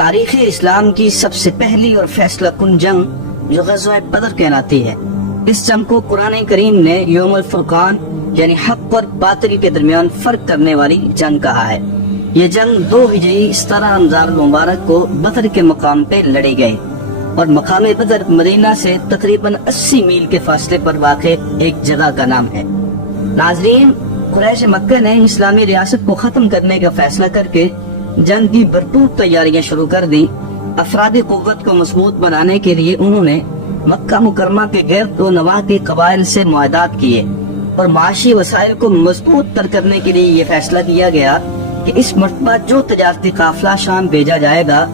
تاریخ اسلام کی سب سے پہلی اور فیصلہ کن جنگ جو غزوہ بدر کہلاتی ہے، اس جنگ کو قرآن کریم نے یوم الفرقان یعنی حق اور باطل کے درمیان فرق کرنے والی جنگ کہا ہے۔ یہ جنگ 2 ہجری 17 رمضان المبارک کو بدر کے مقام پہ لڑی گئی اور مقام بدر مدینہ سے تقریباً 80 میل کے فاصلے پر واقع ایک جگہ کا نام ہے۔ ناظرین، قریش مکہ نے اسلامی ریاست کو ختم کرنے کا فیصلہ کر کے جنگ کی بھرپور تیاریاں شروع کر دی۔ افرادی قوت کو مضبوط بنانے کے لیے انہوں نے مکہ مکرمہ کے گرد و نواح کے قبائل سے معاہدات کیے اور معاشی وسائل کو مضبوط تر کرنے کے لیے یہ فیصلہ کیا گیا کہ اس مرتبہ جو تجارتی قافلہ شام بھیجا جائے گا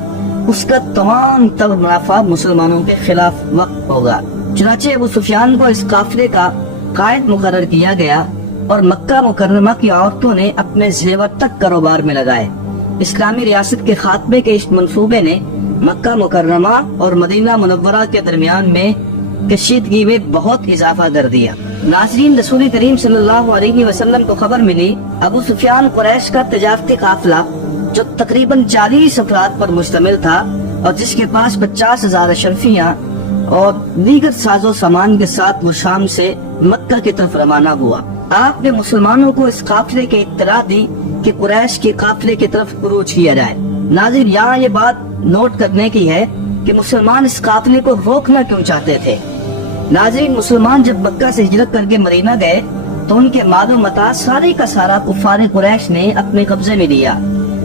اس کا تمام تر منافع مسلمانوں کے خلاف وقف ہوگا۔ چنانچہ ابو سفیان کو اس قافلے کا قائد مقرر کیا گیا اور مکہ مکرمہ کی عورتوں نے اپنے زیور تک کاروبار میں لگائے۔ اسلامی ریاست کے خاتمے کے اس منصوبے نے مکہ مکرمہ اور مدینہ منورہ کے درمیان میں کشیدگی میں بہت اضافہ کر دیا۔ ناظرین، رسول کریم صلی اللہ علیہ وسلم کو خبر ملی ابو سفیان قریش کا تجارتی قافلہ جو تقریباً 40 افراد پر مشتمل تھا اور جس کے پاس 50,000 اشرفیاں اور دیگر ساز و سامان کے ساتھ وہ شام سے مکہ کی طرف روانہ ہوا۔ آپ نے مسلمانوں کو اس قافلے کی اطلاع دی کہ قریش کے قافلے کی طرف عروج کیا جائے۔ ناظرین، یہاں یہ بات نوٹ کرنے کی ہے کہ مسلمان اس قافلے کو روکنا کیوں چاہتے تھے۔ ناظرین، مسلمان جب مکہ سے ہجرت کر کے مدینہ گئے تو ان کے مال و متاع سارے کا سارا کفار قریش نے اپنے قبضے میں لیا،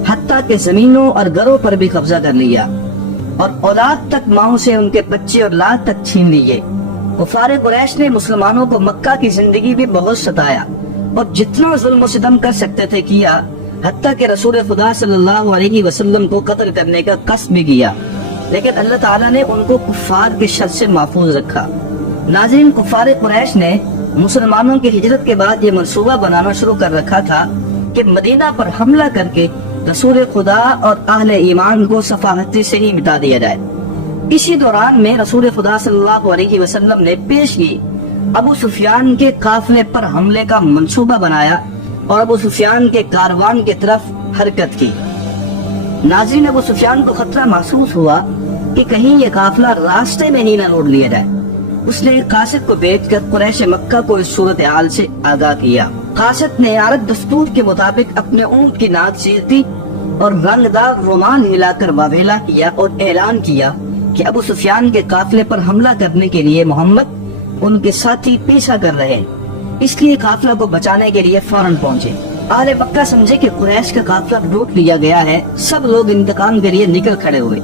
حتیٰ کہ زمینوں اور گھروں پر بھی قبضہ کر لیا اور اولاد تک ماؤں سے ان کے بچے اور لاد تک چھین لیے۔ کفار قریش نے مسلمانوں کو مکہ کی زندگی بھی بہت ستایا اور جتنا ظلم و ستم کر سکتے تھے کیا، حتیٰ کہ رسول خدا صلی اللہ علیہ وسلم کو قتل کرنے کا قصد بھی کیا، لیکن اللہ تعالیٰ نے ان کو کفار کے شر سے محفوظ رکھا۔ ناظرین، کفار قریش نے مسلمانوں کی ہجرت کے بعد یہ منصوبہ بنانا شروع کر رکھا تھا کہ مدینہ پر حملہ کر کے رسول خدا اور اہل ایمان کو صفاحتی سے ہی مٹا دیا جائے۔ اسی دوران میں رسول خدا صلی اللہ علیہ وسلم نے پیش کی ابو سفیان کے قافلے پر حملے کا منصوبہ بنایا اور ابو سفیان کے کاروان کی طرف حرکت کی۔ ناظرین، ابو سفیان کو خطرہ محسوس ہوا کہ کہیں یہ قافلہ راستے میں ہی نہ لوٹ لیا جائے۔ اس نے ایک قاصد کو بھیج کر قریش مکہ کو اس صورتحال سے آگاہ کیا۔ قاصد نے عرب دستور کے مطابق اپنے اونٹ کی ناک چیر دی اور رنگدار رومان ہلا کر واویلا کیا اور اعلان کیا کہ ابو سفیان کے قافلے پر حملہ کرنے کے لیے محمد ان کے ساتھی پیچھا کر رہے ہیں، اس لیے قافلہ کو بچانے کے لیے فوراً پہنچے۔ اہل مکہ سمجھے کہ قریش کا قافلہ لوٹ لیا گیا ہے، سب لوگ انتقام کے لیے نکل کھڑے ہوئے۔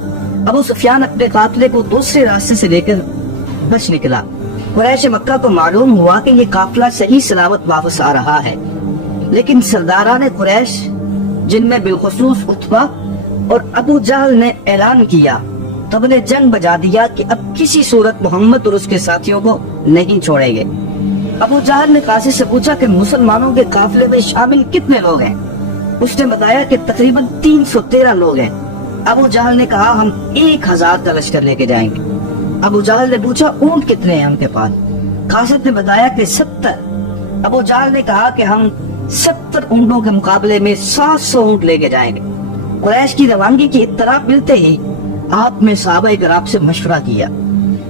ابو سفیان اپنے قافلے کو دوسرے راستے سے لے کر بچ نکلا۔ قریش مکہ کو معلوم ہوا کہ یہ قافلہ صحیح سلامت واپس آ رہا ہے، لیکن سرداران قریش جن میں بالخصوص عتبہ اور ابو جہل نے اعلان کیا، تب نے جنگ بجا دیا کہ اب کسی صورت محمد اور اس کے ساتھیوں کو نہیں چھوڑیں گے۔ ابو جہل نے قاصد سے پوچھا کہ مسلمانوں کے قافلے میں شامل کتنے لوگ ہیں؟ اس نے بتایا کہ تقریباً 313 لوگ ہیں۔ ابو جہل نے کہا ہم 1000 کا لشکر لے کے جائیں گے۔ ابو جہل نے پوچھا اونٹ کتنے ہیں ان کے پاس؟ قاصد نے بتایا کہ 70۔ ابو جہل نے کہا کہ ہم 70 اونٹوں کے مقابلے میں 700 اونٹ لے کے جائیں گے۔ قریش کی روانگی کی اطلاع ملتے ہی آپ نے صحابہ کرام سے مشورہ کیا۔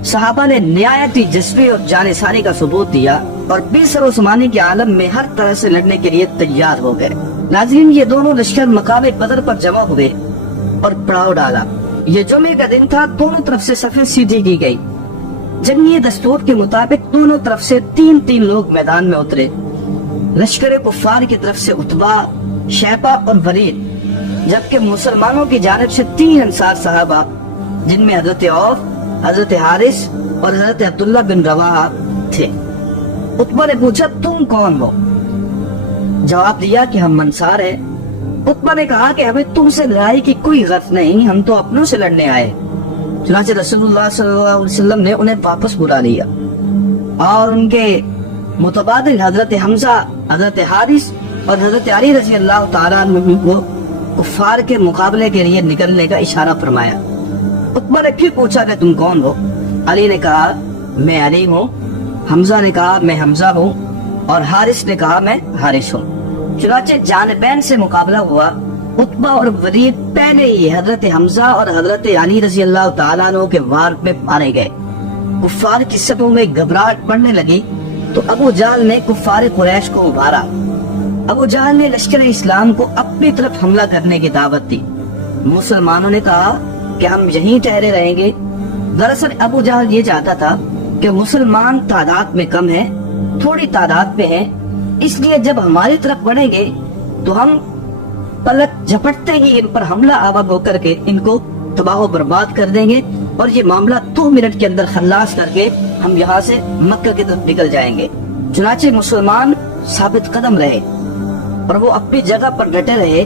صحابہ نے نہایت جذبے اور جانثاری کا ثبوت دیا اور بے سر و سامانی کے عالم میں ہر طرح سے لڑنے کے لیے تیار ہو گئے۔ ناظرین، یہ دونوں لشکر مقام بدر پر جمع ہوئے اور پڑاؤ ڈالا۔ یہ جمعے کا دن تھا، دونوں طرف سے صفیں سیدھی کی گئی۔ جنگی دستور کے مطابق دونوں طرف سے 3 لوگ میدان میں اترے۔ لشکر کفار کی طرف سے عتبہ، شیبہ اور ولید، جبکہ مسلمانوں کی جانب سے 3 انصار صحابہ جن میں حضرت عوف، حضرت حارث اور حضرت عبداللہ بن رواحہ تھے۔ عتبہ نے پوچھا تم کون ہو؟ جواب دیا کہ ہم انصار ہیں۔ عتبہ نے کہا کہ ہمیں تم سے لڑائی کی کوئی غرض نہیں، ہم تو اپنوں سے لڑنے آئے۔ چنانچہ رسول اللہ صلی اللہ علیہ وسلم نے انہیں واپس بلا لیا اور ان کے متبادل حضرت حمزہ، حضرت حارث اور حضرت علی رضی اللہ تعالیٰ عنہ کو کفار کے مقابلے کے لیے نکلنے کا اشارہ فرمایا۔ عتبہ نے پھر پوچھا کہ تم کون ہو؟ علی نے کہا میں علی ہوں، حمزہ نے کہا میں حمزہ ہوں اور حارث نے کہا میں حارث ہوں۔ چنانچہ جانبین سے مقابلہ ہوا عتبہ اور ولید پہلے ہی حضرت حمزہ اور حضرت علی رضی اللہ تعالیٰ عنہ کے وار میں مارے گئے۔ کفار کی صفوں میں گھبراہٹ پڑنے لگی تو ابو جہل نے کفار قریش کو ابھارا۔ ابو جہل نے لشکر اسلام کو اپنی طرف حملہ کرنے کی دعوت دی۔ مسلمانوں نے کہا کہ ہم یہیں ٹھہرے رہیں گے۔ دراصل ابو جہل یہ چاہتا تھا کہ مسلمان تعداد میں کم ہیں، تھوڑی تعداد میں ہیں، اس لیے جب ہماری طرف بڑھیں گے تو ہم پلک جھپٹتے ہی ان پر حملہ آور ہو کر کے ان کو تباہ و برباد کر دیں گے، اور یہ معاملہ 2 منٹ کے اندر خلاص کر کے ہم یہاں سے مکہ کی طرف نکل جائیں گے۔ چنانچہ مسلمان ثابت قدم رہے اور وہ اپنی جگہ پر ڈٹے رہے۔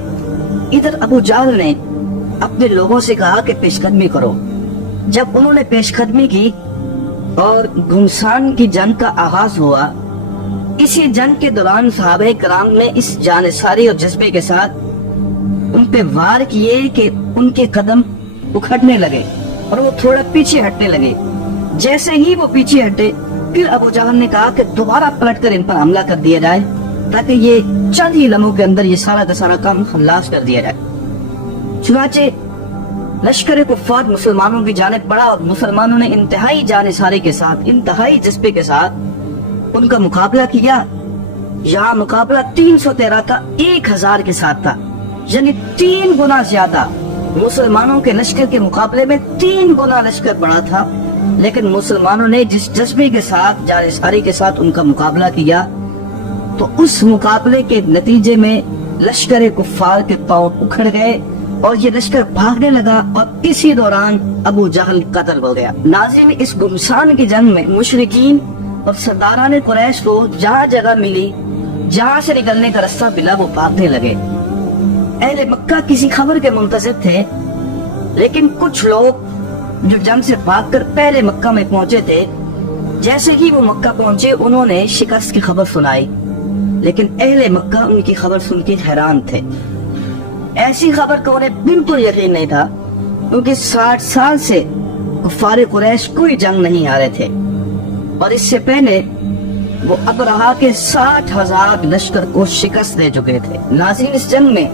ادھر ابو جہل نے اپنے لوگوں سے کہا کہ پیش قدمی کرو۔ جب انہوں نے پیش قدمی کی اور گھمسان کی جنگ کا آغاز ہوا، اسی جنگ کے دوران صحابہ کرام نے اس جانثاری اور جذبے کے ساتھ ان پہ وار کیے کہ ان کے قدم اکھڑنے لگے اور وہ تھوڑا پیچھے ہٹنے لگے۔ جیسے ہی وہ پیچھے ہٹے، پھر ابو جہل نے کہا کہ دوبارہ پلٹ کر ان پر حملہ کر دیا جائے تاکہ یہ چند ہی لمحوں کے اندر یہ سارا کا سارا کام خلاص کر دیا جائے۔ چنانچہ لشکر کفار مسلمانوں کی جانب بڑھا اور مسلمانوں نے انتہائی جانثاری کے ساتھ، انتہائی جذبے کے ساتھ ان کا مقابلہ کیا۔ یہاں مقابلہ 313 کا 1000 کے ساتھ تھا، یعنی 3 گنا زیادہ۔ مسلمانوں کے لشکر کے مقابلے میں 3 گنا لشکر بڑا تھا، لیکن مسلمانوں نے جس جذبے کے ساتھ، جانثاری کے ساتھ ان کا مقابلہ کیا تو اس مقابلے کے نتیجے میں لشکر کفار کے پاؤں اکھڑ گئے اور یہ لشکر بھاگنے لگا، اور اسی دوران ابو جہل قتل ہو گیا۔ ناظرین، اس گھمسان کی جنگ میں مشرکین اور سرداران قریش کو جہاں جگہ ملی، جہاں سے نکلنے کا راستہ ملا، وہ بھاگنے لگے۔ اہل مکہ کسی خبر کے منتظر تھے، لیکن کچھ لوگ جو جنگ سے بھاگ کر پہلے مکہ میں پہنچے تھے، جیسے ہی وہ مکہ پہنچے انہوں نے شکست کی خبر سنائی، لیکن اہل مکہ ان کی خبر سن کے حیران تھے۔ ایسی خبر کو انہیں بالکل یقین نہیں تھا، کیونکہ 60 سال سے کفار قریش کوئی جنگ نہیں ہارے تھے، اور اس سے پہلے وہ ابرہا کے 60,000 لشکر کو شکست دے چکے تھے۔ ناظرین، اس جنگ میں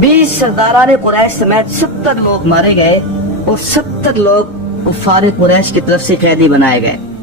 20 سرداران قریش سمیت 70 لوگ مارے گئے اور 70 لوگ کفار قریش کی طرف سے قیدی بنائے گئے۔